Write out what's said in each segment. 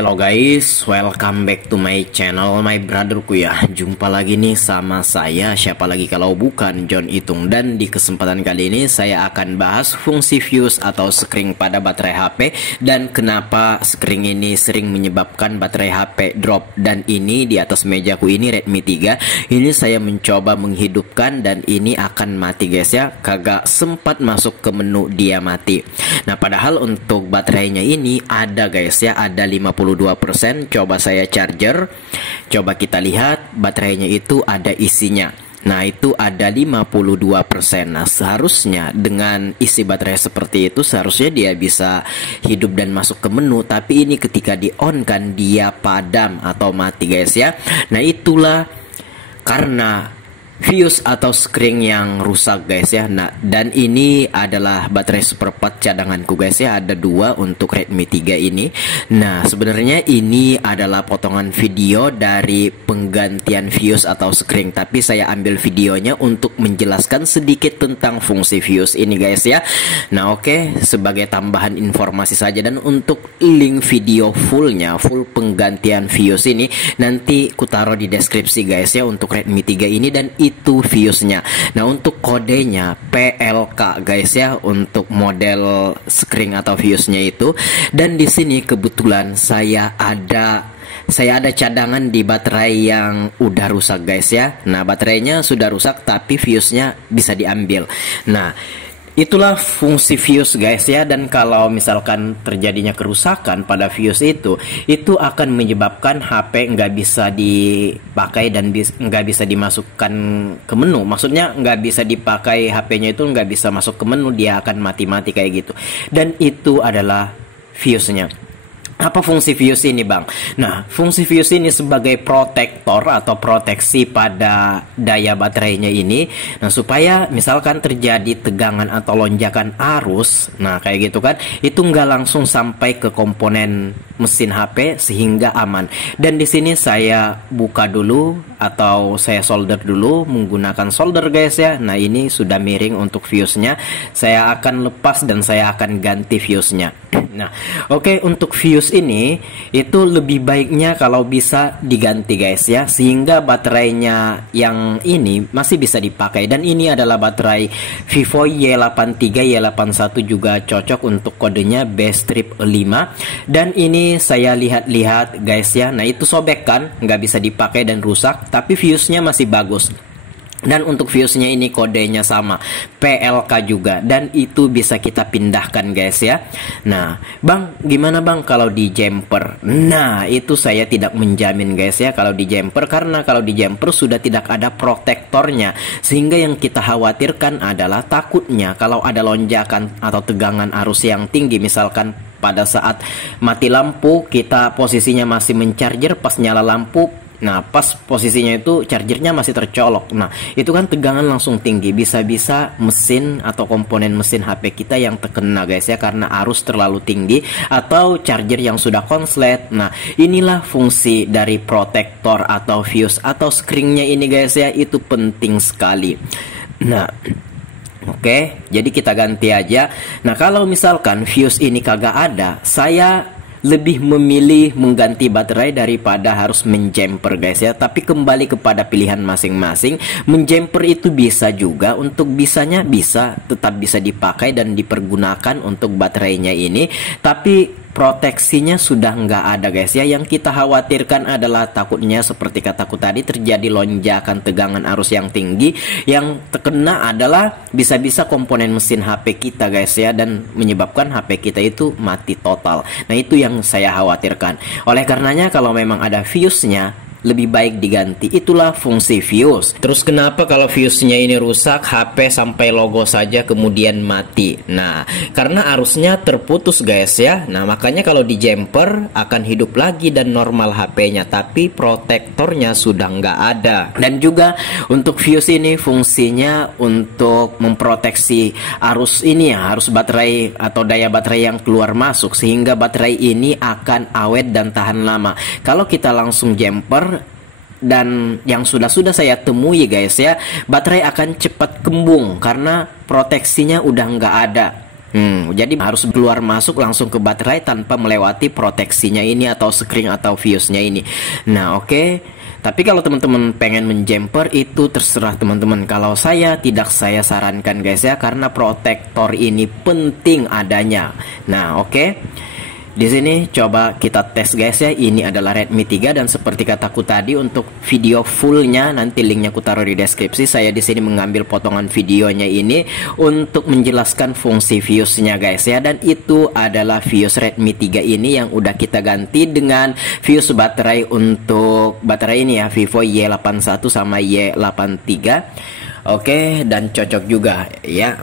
Hello guys, welcome back to my channel, my brotherku ya. Jumpa lagi nih sama saya, siapa lagi kalau bukan John Itung. Dan di kesempatan kali ini saya akan bahas fungsi fuse atau skring pada baterai HP dan kenapa skring ini sering menyebabkan baterai HP drop. Dan ini di atas mejaku ini Redmi 3. Ini saya mencoba menghidupkan dan ini akan mati guys ya. Kagak sempat masuk ke menu dia mati. Nah, padahal untuk baterainya ini ada guys ya, ada 52%. Coba saya charger, coba kita lihat baterainya itu ada isinya. Nah, itu ada 52%. Nah, seharusnya dengan isi baterai seperti itu seharusnya dia bisa hidup dan masuk ke menu. Tapi ini ketika di on kan dia padam atau mati guys ya. Nah, itulah karena fuse atau skring yang rusak guys ya. Nah, dan ini adalah baterai seperempat cadanganku guys ya. Ada dua untuk Redmi 3 ini. Nah, sebenarnya ini adalah potongan video dari penggantian fuse atau skring, tapi saya ambil videonya untuk menjelaskan sedikit tentang fungsi fuse ini guys ya. Nah, oke, sebagai tambahan informasi saja. Dan untuk link video fullnya, full penggantian fuse ini nanti kutaruh di deskripsi guys ya untuk Redmi 3 ini. Dan itu fuse-nya. Nah, untuk kodenya PLK guys ya untuk model skring atau fuse-nya itu. Dan di sini kebetulan saya ada cadangan di baterai yang udah rusak guys ya. Nah, baterainya sudah rusak tapi fuse-nya bisa diambil. Nah, itulah fungsi fuse guys ya. Dan kalau misalkan terjadinya kerusakan pada fuse itu akan menyebabkan HP nggak bisa dipakai dan nggak bisa dimasukkan ke menu. Maksudnya nggak bisa dipakai, HP-nya itu nggak bisa masuk ke menu, dia akan mati-mati kayak gitu. Dan itu adalah fuse-nya. Apa fungsi fuse ini bang? Nah, fungsi fuse ini sebagai protektor atau proteksi pada daya baterainya ini. Nah, supaya misalkan terjadi tegangan atau lonjakan arus, nah kayak gitu kan, itu nggak langsung sampai ke komponen mesin HP sehingga aman. Dan di sini saya buka dulu atau saya solder dulu menggunakan solder guys ya. Nah, ini sudah miring untuk fuse-nya. Saya akan lepas dan saya akan ganti fuse-nya. Nah, oke, untuk fuse ini itu lebih baiknya kalau bisa diganti guys ya, sehingga baterainya yang ini masih bisa dipakai. Dan ini adalah baterai Vivo Y83 Y81 juga cocok untuk kodenya Bestrip 5. Dan ini saya lihat-lihat guys ya. Nah, itu sobek kan, nggak bisa dipakai dan rusak, tapi fuse-nya masih bagus. Dan untuk fuse-nya ini kodenya sama PLK juga, dan itu bisa kita pindahkan guys ya. Nah bang, gimana bang kalau di jumper? Nah, itu saya tidak menjamin guys ya kalau di jumper, karena kalau di jumper sudah tidak ada protektornya. Sehingga yang kita khawatirkan adalah takutnya kalau ada lonjakan atau tegangan arus yang tinggi, misalkan pada saat mati lampu kita posisinya masih mencharger, pas nyala lampu, nah pas posisinya itu chargernya masih tercolok. Nah, itu kan tegangan langsung tinggi. Bisa-bisa mesin atau komponen mesin HP kita yang terkena guys ya, karena arus terlalu tinggi atau charger yang sudah konslet. Nah, inilah fungsi dari protektor atau fuse atau skringnya ini guys ya. Itu penting sekali. Nah, oke, jadi kita ganti aja. Nah, kalau misalkan fuse ini kagak ada, saya lebih memilih mengganti baterai daripada harus menjumper guys ya. Tapi kembali kepada pilihan masing-masing. Menjumper itu bisa juga, untuk bisanya bisa, tetap bisa dipakai dan dipergunakan untuk baterainya ini, tapi proteksinya sudah nggak ada guys ya. Yang kita khawatirkan adalah takutnya seperti kataku tadi, terjadi lonjakan tegangan arus yang tinggi. Yang terkena adalah bisa-bisa komponen mesin HP kita guys ya, dan menyebabkan HP kita itu mati total. Nah, itu yang saya khawatirkan. Oleh karenanya kalau memang ada fuse-nya, lebih baik diganti. Itulah fungsi fuse. Terus kenapa kalau fuse-nya ini rusak, HP sampai logo saja kemudian mati? Nah, karena arusnya terputus guys ya. Nah, makanya kalau di jumper akan hidup lagi dan normal HP-nya, tapi protektornya sudah nggak ada. Dan juga untuk fuse ini fungsinya untuk memproteksi arus ini ya, arus baterai atau daya baterai yang keluar masuk, sehingga baterai ini akan awet dan tahan lama. Kalau kita langsung jumper, dan yang sudah saya temui guys ya, baterai akan cepat kembung karena proteksinya udah nggak ada. Jadi harus keluar masuk langsung ke baterai tanpa melewati proteksinya ini atau screen atau fuse-nya ini. Nah, oke. Tapi kalau teman-teman pengen menjumper itu terserah teman-teman. Kalau saya tidak saya sarankan guys ya, karena protektor ini penting adanya. Nah, oke. Di sini coba kita tes guys ya. Ini adalah Redmi 3 dan seperti kataku tadi untuk video fullnya nanti linknya aku taruh di deskripsi. Saya di sini mengambil potongan videonya ini untuk menjelaskan fungsi fuse-nya guys ya. Dan itu adalah fuse Redmi 3 ini yang udah kita ganti dengan fuse baterai untuk baterai ini ya, Vivo Y81 sama Y83. Oke, dan cocok juga ya.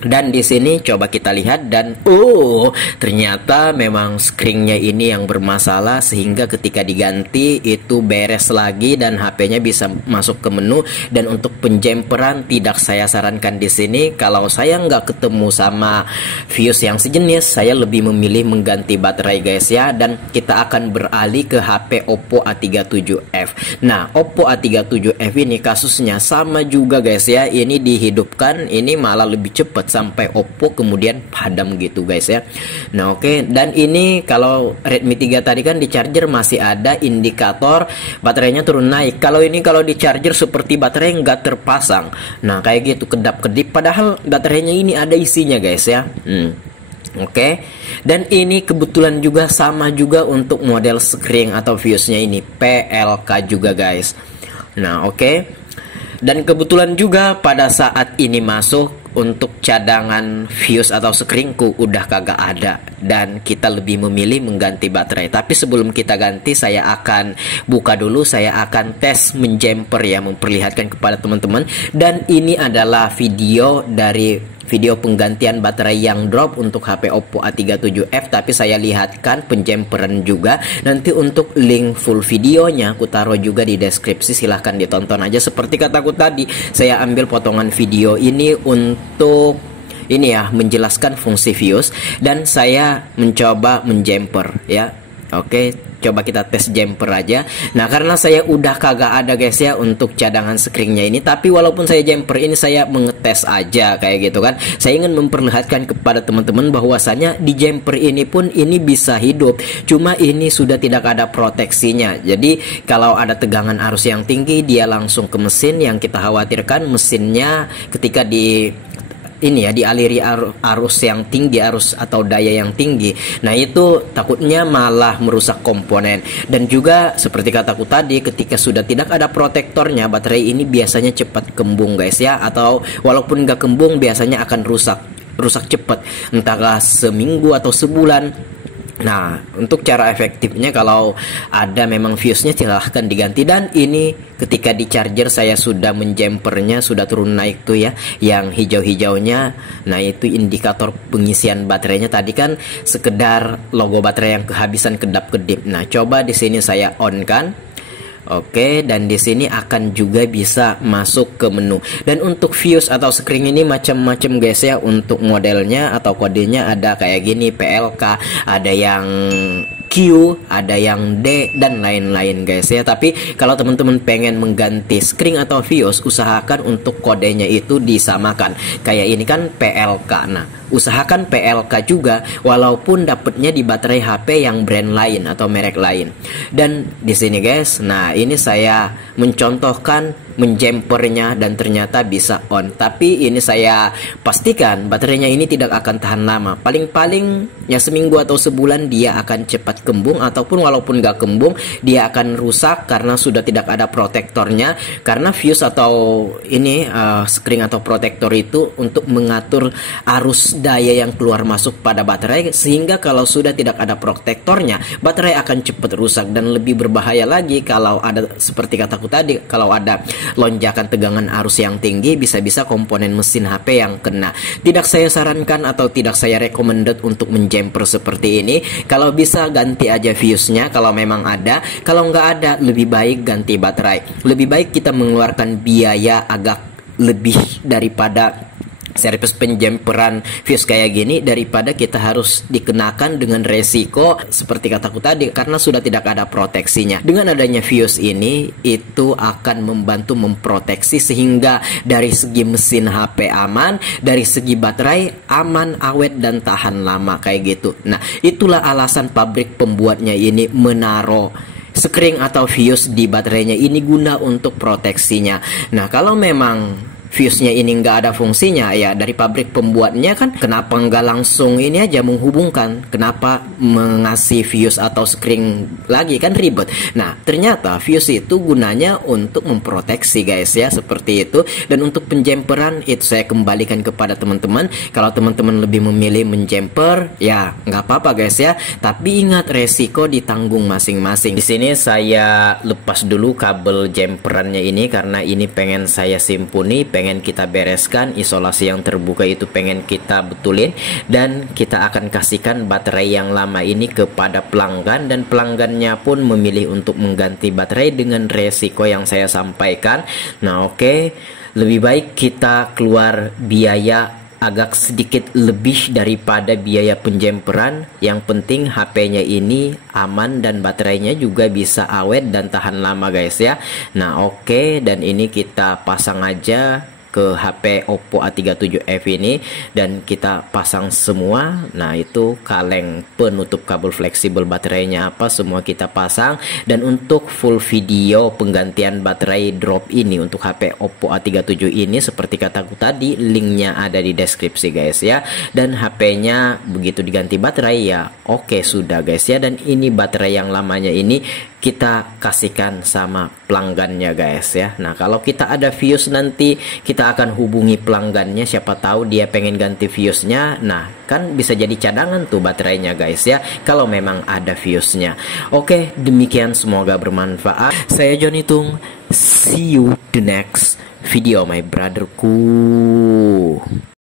Dan di sini coba kita lihat dan ternyata memang screen-nya ini yang bermasalah sehingga ketika diganti itu beres lagi dan HP-nya bisa masuk ke menu. Dan untuk penjumperan tidak saya sarankan di sini. Kalau saya nggak ketemu sama fuse yang sejenis, saya lebih memilih mengganti baterai guys ya. Dan kita akan beralih ke HP Oppo A37F. Nah, Oppo A37F ini kasusnya sama juga guys ya. Ini dihidupkan, ini malah lebih cepat sampai Oppo kemudian padam gitu guys ya. Nah, oke. Dan ini kalau Redmi 3 tadi kan di charger masih ada indikator baterainya turun naik. Kalau ini kalau di charger seperti baterai nggak terpasang. Nah, kayak gitu kedap-kedip padahal baterainya ini ada isinya guys ya. Oke. Dan ini kebetulan juga sama juga untuk model screen atau fuse-nya ini PLK juga guys. Nah, oke. Dan kebetulan juga pada saat ini masuk untuk cadangan fuse atau screenku udah kagak ada dan kita lebih memilih mengganti baterai. Tapi sebelum kita ganti saya akan buka dulu, saya akan tes menjumper ya, memperlihatkan kepada teman-teman. Dan ini adalah video dari video penggantian baterai yang drop untuk HP Oppo A37F, tapi saya lihatkan penjumperan juga. Nanti untuk link full videonya aku taruh juga di deskripsi, silahkan ditonton aja. Seperti kataku tadi, saya ambil potongan video ini untuk ini ya, menjelaskan fungsi fuse dan saya mencoba menjumper ya. Oke, coba kita tes jumper aja. Nah, karena saya udah kagak ada guys ya untuk cadangan screen-nya ini, tapi walaupun saya jumper ini saya mengetes aja kayak gitu kan. Saya ingin memperlihatkan kepada teman-teman bahwasanya di jumper ini pun ini bisa hidup. Cuma ini sudah tidak ada proteksinya. Jadi kalau ada tegangan arus yang tinggi dia langsung ke mesin. Yang kita khawatirkan mesinnya ketika ini ya dialiri arus yang tinggi, arus atau daya yang tinggi. Nah, itu takutnya malah merusak komponen. Dan juga seperti kataku tadi, ketika sudah tidak ada protektornya, baterai ini biasanya cepat kembung guys ya. Atau walaupun nggak kembung biasanya akan rusak cepat, entahlah seminggu atau sebulan. Nah, untuk cara efektifnya kalau ada memang fuse-nya silahkan diganti. Dan ini ketika di charger saya sudah menjumpernya, sudah turun naik tuh ya, yang hijau-hijaunya. Nah, itu indikator pengisian baterainya. Tadi kan sekedar logo baterai yang kehabisan kedap-kedip. Nah, coba di sini saya on kan. Oke, dan di sini akan juga bisa masuk ke menu. Dan untuk fuse atau screen ini macam-macam guys ya. Untuk modelnya atau kodenya ada kayak gini, PLK, ada yang Q, ada yang D dan lain-lain guys ya. Tapi kalau teman-teman pengen mengganti screen atau fuse, usahakan untuk kodenya itu disamakan. Kayak ini kan PLK. Nah, usahakan PLK juga walaupun dapatnya di baterai HP yang brand lain atau merek lain. Dan di sini guys, nah ini saya mencontohkan menjumpernya dan ternyata bisa on. Tapi ini saya pastikan baterainya ini tidak akan tahan lama. Paling-paling ya seminggu atau sebulan dia akan cepat kembung, ataupun walaupun nggak kembung dia akan rusak karena sudah tidak ada protektornya. Karena fuse atau ini screen atau protektor itu untuk mengatur arus daya yang keluar masuk pada baterai, sehingga kalau sudah tidak ada protektornya baterai akan cepat rusak. Dan lebih berbahaya lagi kalau ada seperti kataku tadi, kalau ada lonjakan tegangan arus yang tinggi, bisa-bisa komponen mesin HP yang kena. Tidak saya sarankan atau tidak saya recommended untuk menjumper seperti ini. Kalau bisa ganti aja fuse-nya kalau memang ada. Kalau nggak ada, lebih baik ganti baterai. Lebih baik kita mengeluarkan biaya agak lebih daripada servis penjemperan fuse kayak gini daripada kita harus dikenakan dengan resiko seperti kataku tadi, karena sudah tidak ada proteksinya. Dengan adanya fuse ini itu akan membantu memproteksi sehingga dari segi mesin HP aman, dari segi baterai aman, awet dan tahan lama kayak gitu. Nah, itulah alasan pabrik pembuatnya ini menaruh sekring atau fuse di baterainya ini guna untuk proteksinya. Nah, kalau memang fuse-nya ini nggak ada fungsinya, ya dari pabrik pembuatnya kan kenapa nggak langsung ini aja menghubungkan, kenapa mengasih fuse atau sekring lagi, kan ribet. Nah, ternyata fuse itu gunanya untuk memproteksi guys ya, seperti itu. Dan untuk penjemperan itu saya kembalikan kepada teman-teman. Kalau teman-teman lebih memilih menjemper, ya nggak apa-apa guys ya, tapi ingat resiko ditanggung masing-masing. Di sini saya lepas dulu kabel jemperannya ini karena ini pengen saya simpuni, pengen kita bereskan, isolasi yang terbuka itu pengen kita betulin, dan kita akan kasihkan baterai yang lama ini kepada pelanggan, dan pelanggannya pun memilih untuk mengganti baterai dengan resiko yang saya sampaikan. Nah, oke, lebih baik kita keluar biaya agak sedikit lebih daripada biaya penjemperan. Yang penting HP-nya ini aman dan baterainya juga bisa awet dan tahan lama guys ya. Nah, oke, dan ini kita pasang aja ke HP Oppo A37F ini, dan kita pasang semua. Nah, itu kaleng penutup kabel fleksibel baterainya apa semua kita pasang. Dan untuk full video penggantian baterai drop ini untuk HP Oppo A37 ini seperti kataku tadi, linknya ada di deskripsi guys ya. Dan HP-nya begitu diganti baterai ya oke sudah guys ya. Dan ini baterai yang lamanya ini kita kasihkan sama pelanggannya guys ya. Nah, kalau kita ada fuse nanti kita akan hubungi pelanggannya, siapa tahu dia pengen ganti fuse-nya. Nah, kan bisa jadi cadangan tuh baterainya guys ya, kalau memang ada fuse-nya. Oke, demikian, semoga bermanfaat. Saya John Itung, see you the next video my brotherku.